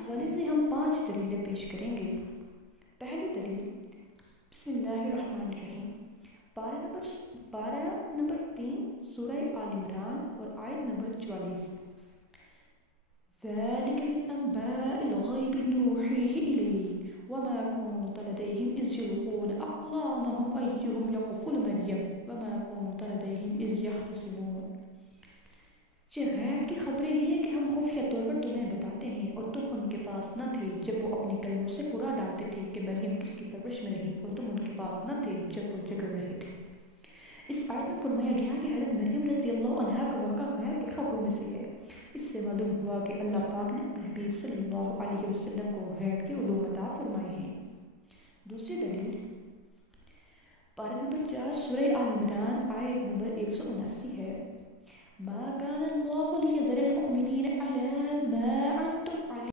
حوالے سے ہم 5 دلیلیں پیش کریں گے۔ پہلی دلیل، بسم اللہ الرحمن الرحیم، پارہ نمبر 3 سورہ آل عمران اور آیت نمبر 44۔ ذَلِكَ مِنْ أَنْبَاءِ الْغَيْبِ نُوحِيهِ إِلَيْكَ وَمَا كُنْتَ لَدَيْهِمْ إِذْ يُلْقُونَ أَقْلَامَهُمْ أَيُّهُمْ يَكْفُلُ مَرْيَمَ وَمَا كُنْتَ لَدَيْهِمْ إِذْ يَخْتَصِمُونَ۔ یہ غیب کی خبریں ہیں کہ ہم خفیہ طور پر تمہیں بتاتے ہیں اور تم ان کے پاس نہ تھے جب وہ اپنی کلموں سے برا ڈالتے تھے کہ مریم کس کی پرورش میں نہیں، اور تم ان کے پاس نہ تھے جب وہ جھگڑ رہے تھے۔ اس آیت میں فرمایا گیا کہ حضرت مریم رضی اللہ عنہا کا واقعہ غیب کی خبروں میں سے ہے۔ اس سے معلوم ہوا کہ اللہ پاک نے اپنے حبیب صلی اللہ علیہ وسلم کو غیب کی علوم عطا فرمائے ہیں۔ دوسری دلیل، پارہ نمبر 4 سورہ آل عمران آیت نمبر 179 ہے۔ ما كان الله ليذر المؤمنين على ما